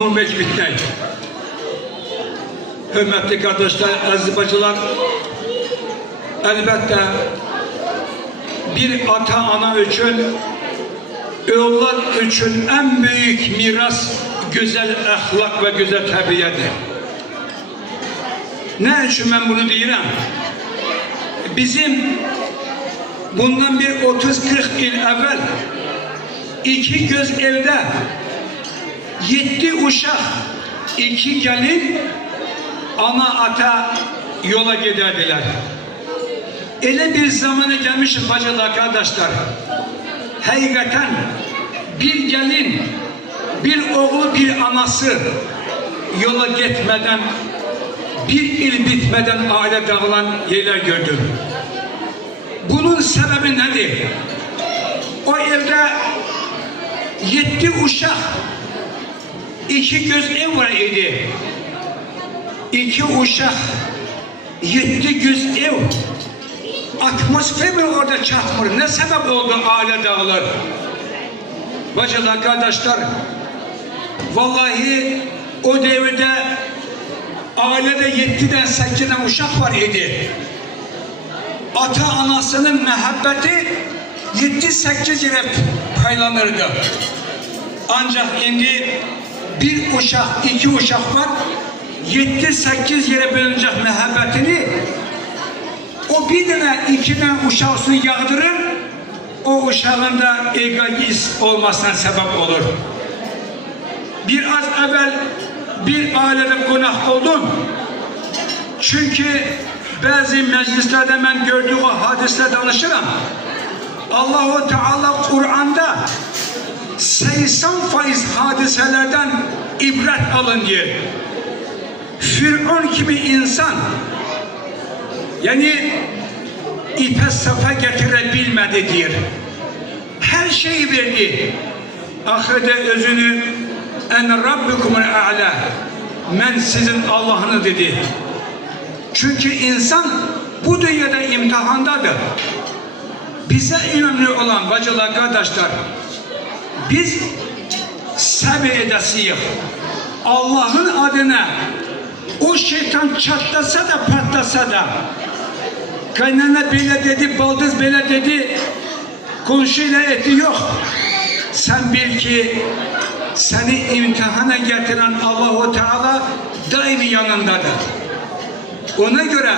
Bitmek. Hürmetli kardeşler, aziz bacılar, elbette bir ata ana için, oğullar için en büyük miras güzel ahlak ve güzel terbiyedir. Ne için ben bunu diyorum? Bizim bundan bir 30-40 yıl evvel iki göz evde 7 uşak, 2 gelin ana ata yola giderdiler. Öyle bir zamana gelmişiz bacılar kardeşler. Hakikaten bir gelin, bir oğlu, bir anası yola gitmeden, bir il bitmeden aile dağılan yerler gördüm. Bunun sebebi nedir? O evde 7 uşak, 2 göz ev var idi. 2 uşak, 7 göz ev. Atmosfer mi orada çatmır? Ne sebep oldu aile dağılır? Bacılar, kardeşler, vallahi o devirde ailede 7'den 8'den uşak var idi. Ata anasının muhabbeti 7-8 yere paylanırdı. Ancak şimdi bir uşak, 2 uşak var, 7-8 yere bölünecek muhabbetini o bir tane 2 tane uşağını yağdırır, o uşağın da egoist olmasına sebep olur. Biraz evvel bir ailede konak oldum. Çünkü bazı meclislerde ben gördüğüm hadisle danışırım. Allah-u Teala Kur'an'da 80% hadiselerden ibret alın diye. Firavun gibi insan, yani ipe safa getirebilmedi diyor. Her şeyi verdi. Ahirete özünü en rabbukumul a'la, ben sizin Allah'ını dedi. Çünkü insan bu dünyada imtihandadır. Bize önemli olan bacılar, kardeşler, biz sabır edesiyiz. Allah'ın adına o şeytan çatlasa da patlasa da, kaynana böyle dedi, baldız böyle dedi, komşuyla eti yok. Sen bil ki seni imtihana getiren Allah-u Teala daimi yanındadır. Ona göre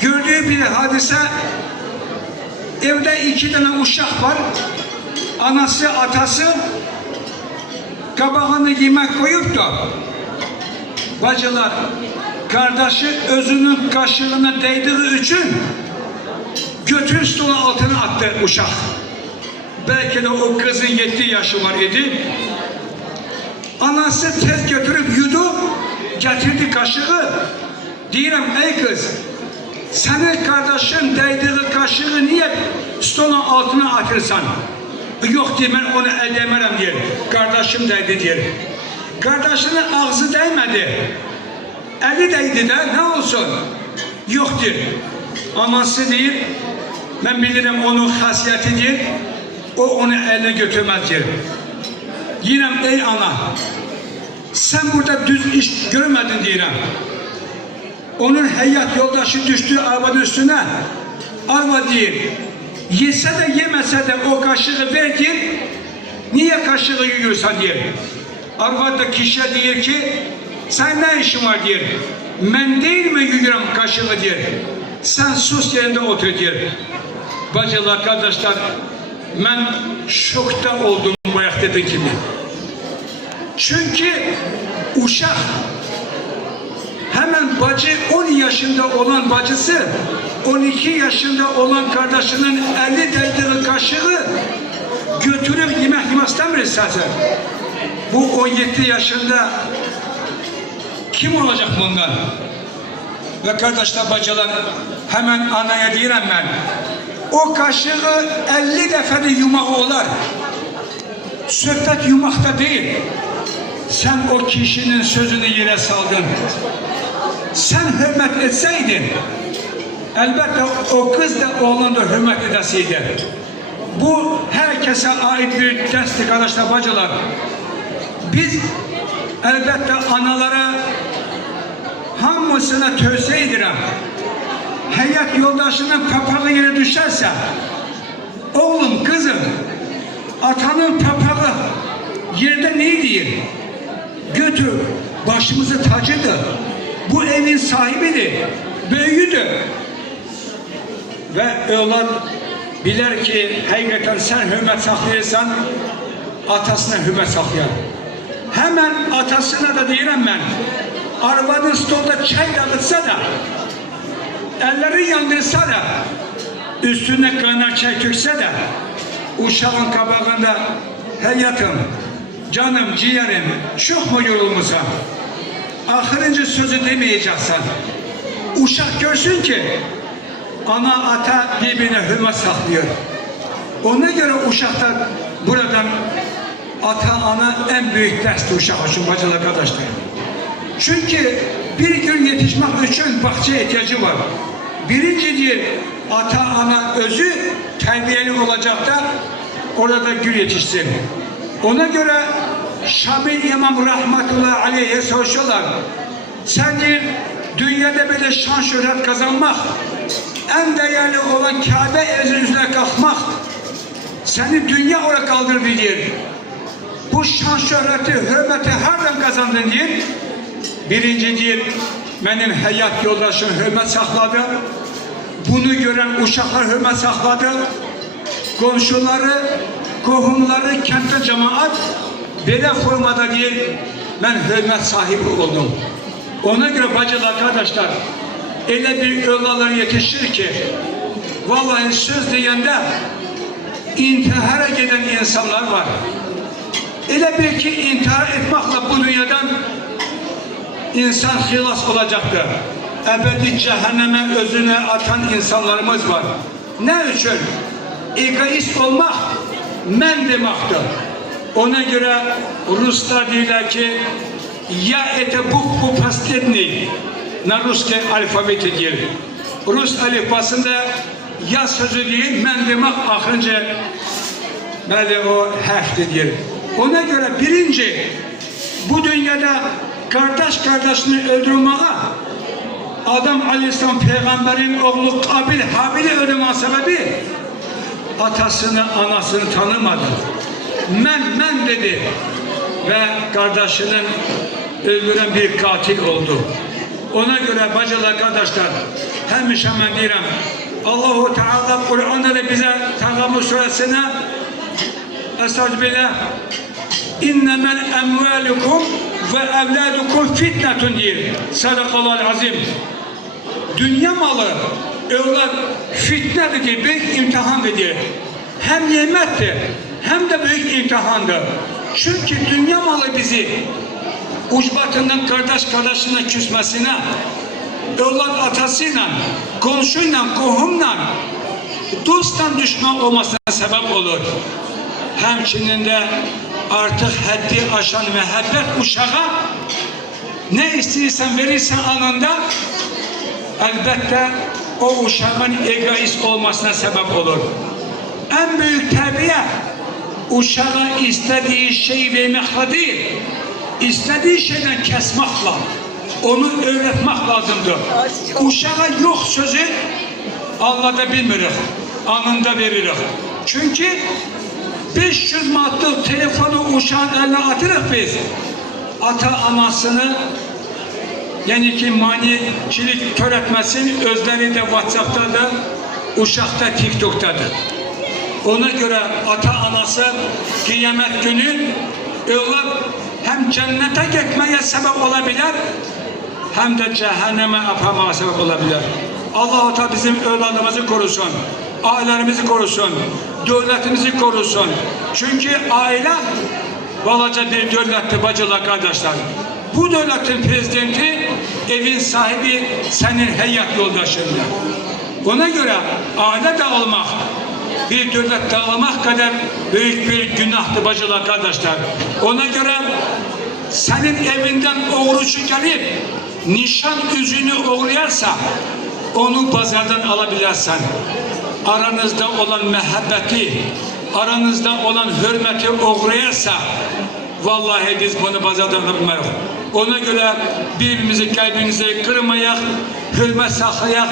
gördüğü bir hadise, evde 2 tane uşak var, anası atası kabağını yemek koyup da bacılar, kardeşi özünün kaşığına değdiği için götür stolun altına attı uşak. Belki de o kızın 7 yaşı var idi. Anası tez götürüp yudu, getirdi kaşığı. Diyorum, ey kız, senin kardeşin değdiği kaşığı niye stolun altına atırsan? Yok diye, ben onu edemem diye. Kardeşim değdi diye. Kardeşinin ağzı değmedi. Eli değdi de ne olsun? Yok diyor. Anası diyor, ben bilirim onun hasiyeti diyor. O onu eline götürmez diyor. Yine ey ana, sen burada düz iş görmedin diyorum. Onun hayat yoldaşı düştüğü arabanın üstüne, araba diyor, yese de yemese de o kaşığı ver diyor. Niye kaşığı yiyorsan diyor. Arabada kişi diyor ki, sen ne işin var diyor. Ben değil mi yiyorum kaşığı diyor. Sen sus yerinde otur diyor. Bacılar, kardeşler, ben şokta oldum bu ayaktadakini. Çünkü uşak, hemen bacı 10 yaşında olan bacısı, 12 yaşında olan kardeşinin 50 değdiği kaşığı götürüp yemek yemezden mi istersen? Bu 17 yaşında kim olacak bundan? Ve kardeşler, bacılar, hemen anaya diyorum ben, o kaşığı 50 defa de yumak olar. Sohbet yumakta değil. Sen o kişinin sözünü yere saldın. Sen hürmet etseydin, elbette o kız da oğlan da hürmet edesiydi. Bu herkese ait bir derstir kardeşler, bacılar. Biz Elbette analara hamısına tövsiye edirəm. Həyat yoldaşının papağı yere düşerse, oğlum, kızım, atanın papağı yerde ne deyir? Götür, başımızı tacıdır. Bu evin sahibidir, böyüdür. Ve oğlan bilir ki, hakikaten sen hürmet saxlayırsan, atasına hürmet saxlayar. Hemen atasına da deyirəm ben, arvadın stolda çay dağıtsa da, elleri yandırsa da, üstüne kaynar çay tökse de, uşağın kabağında, hayatım, canım, ciğerim, çok mu yorulmuşsan? Ahırıncı sözü demeyeceksin. Uşak görsün ki, ana ata birbirine hürmet saklıyor. Ona göre uşaklar buradan ata ana en büyük dersti uşak için bacılar kardeşler. Çünkü bir gün yetişmek için bahçeye ihtiyacı var. Birinci değil, ata ana özü terbiyeli olacak da orada gül yetişsin. Ona göre Şamil İmam rahmetullahi aleyhe soruşuyorlar. Sen değil, dünyada böyle şan şöhret kazanmak, en değerli olan Kabe evinin üzerine kalkmak, seni dünya olarak kaldırdı diyor. Bu şan şöhreti, hürmeti herden kazandın diyor. Birinci diyor, benim hayat yoldaşım hürmet sakladı. Bunu gören uşaklar hürmet sakladı. Komşuları, kohumları, kentte cemaat böyle formada diyor, ben hürmet sahibi oldum. Ona göre bacılar, kardeşler, öyle bir evlalar yetişir ki, vallahi söz diyende intihara giden insanlar var. Öyle bir ki intihar etmekle bu dünyadan insan hilas olacaktır. Ebedi cehenneme özüne atan insanlarımız var. Ne için? Egoist olmak men demektir. Ona göre Ruslar diyorlar ki ya ete bu последний na Ruski alfabeti diyor. Rus alifbasında ya sözü değil, men demek ahırınca böyle o harfti diyor. Ona göre birinci bu dünyada kardeş kardeşini öldürmeye Adam Aleyhisselam peygamberin oğlu Kabil, Habil'i öldürme sebebi atasını, anasını tanımadı. Men dedi ve kardeşinin öldüren bir katil oldu. Ona göre bacılar, kardeşler, hemşe ben diyorum, Allah-u Teala Kur'an'da da bize Tağamül suresine Estağfirullah İnnemel emvalukum ve evladukum fitnetun diyor. Sadakallahu azim. Dünya malı, evlat fitnedir diyor, büyük imtihandır diyor. Hem nimettir, hem de büyük imtihandır. Çünkü dünya malı bizi ucbatından kardeşine küsmesine, evlat atasıyla, komşuyla, kohumla, dosttan düşman olmasına sebep olur. Hemçinin de artık haddi aşan mehabbet uşağa ne istiyorsan verirsen anında elbette o uşağın egoist olmasına sebep olur. En büyük terbiye uşağa istediği şeyi vermekle değil, istediği şeyden kesmekle, onu öğretmek lazımdır. Uşağa yok sözü Allah'da bilmiyoruz, anında veririz. Çünkü 500 manatlık telefonu uşağın eline atırıq biz. Ata anasını yani ki maniçilik töretmesin, özleri de WhatsApp'tadır, uşakta TikTok'tadır. Ona göre ata anası kıyamet günü evlat hem cennete gitmeye sebep olabilir hem de cehenneme apamaya sebep olabilir. Allah-u Teala bizim evladımızı korusun, ailelerimizi korusun, devletimizi korusun. Çünkü aile balaca bir devlettir bacılar, kardeşler. Bu devletin prezidenti, evin sahibi senin hayat yoldaşındır. Ona göre aile dağılmak, bir devlet dağılmak kadar büyük bir günahtır bacılar, kardeşler. Ona göre senin evinden oğrucu gelip nişan üzüğünü uğrayarsa onu pazardan alabilirsen. Aranızda olan mehabbeti, aranızda olan hürmeti uğrayarsa Vallahi biz bunu bazardan bilmiyoruz. Ona göre birbirimizi kalbimizi kırmayak, hürmet saklayak,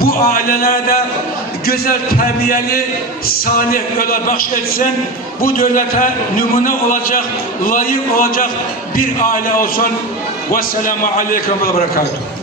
bu ailelerde güzel terbiyeli, salih öyle bahşetsin, bu devlete numune olacak, layık olacak bir aile olsun. Vesselamu aleyküm ve berekatuhu.